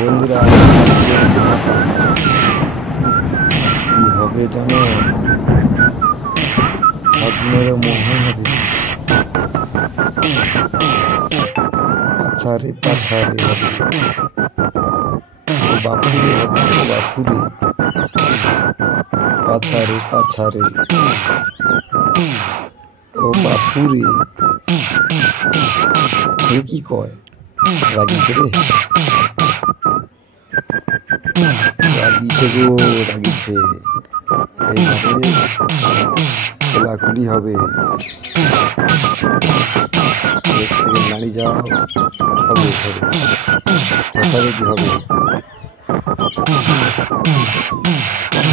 বন্ধুরা কি হবে জানো, স্বপ্নেরও মোহ হবে। পাছারে পাছারে হবে, ও বাপুরে হবে, ও বাপুরে পাছারে পাছারে, ও বাপুরে। এ কি কয়, রাগিছে রে, রাগিছে গো, রাগিছে। এইবারে খোলাখুলি হবে। এক সেকেন্ড দাঁড়িয়ে যাও, হবে হবে, যথারীতি হবে।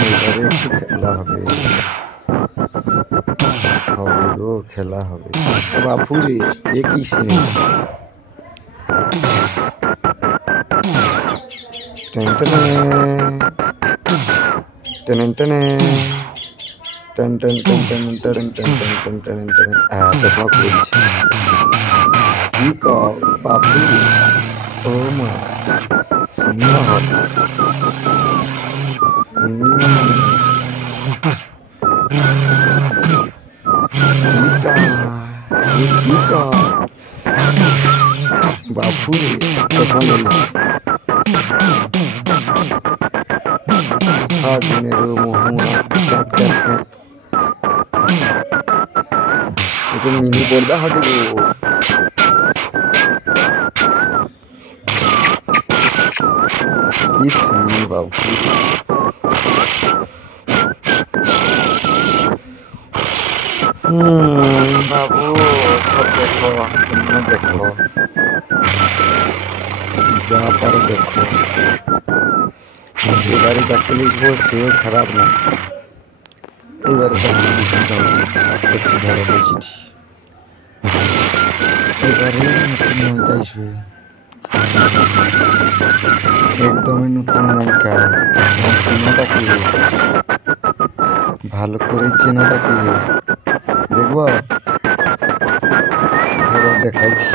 এইবারে একটু খেলা হবে, হবে গো, খেলা হবে। বাপুরে এ কি সিনেমা! টেন টেনে টেন টেনে ten ten ten ten ten ten ten ten ten ten. চশমা খুলে দিচ্ছে। কি কও বাপুরে, ও মা সিনেমা হল। বাপুরে ফাগুনেরও মহুয়া ক্যাঁত ক্যাঁত ক্যাঁত। এটা মিনি পর্দা হাঁটে গো। কি সিন বাবু, বাবু সব দেখো, তোমরা দেখো, যা পারো দেখো। এবারে যাকে লিখবো সেও খারাপ না। এবারে যাকে লিখবো একটু ধরো চিঠি। এবারে নতুন নায়িকা আসবে, একদমই নতুন নায়িকা। চেনাটাকে ভালো করে, চেনাটাকে দেখবো, ধরো দেখাইছি।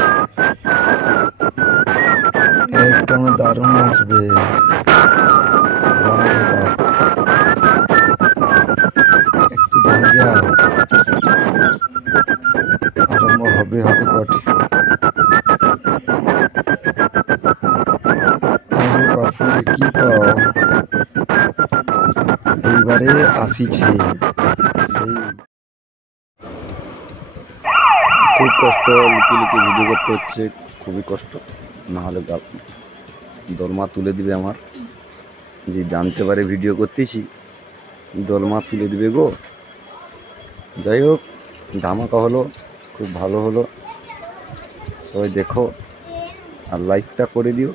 একদম দারুণ আসবে, একটু দাঁড়িয়ে যাও, আরম্ভ হবে হবে বটে। আরে বাপুরে কি কও, এইবারে আসিছে সেই। খুব কষ্ট, লুকিয়ে লুকিয়ে ভিডিও করতে হচ্ছে, খুবই কষ্ট। নাহলে দলমা তুলে দিবে আমার, যে জানতে পারে ভিডিও করতেছি, দলমা তুলে দিবে গো। যাই হোক, ধামাকা হলো, খুব ভালো হলো। সবাই দেখো আর লাইকটা করে দিও।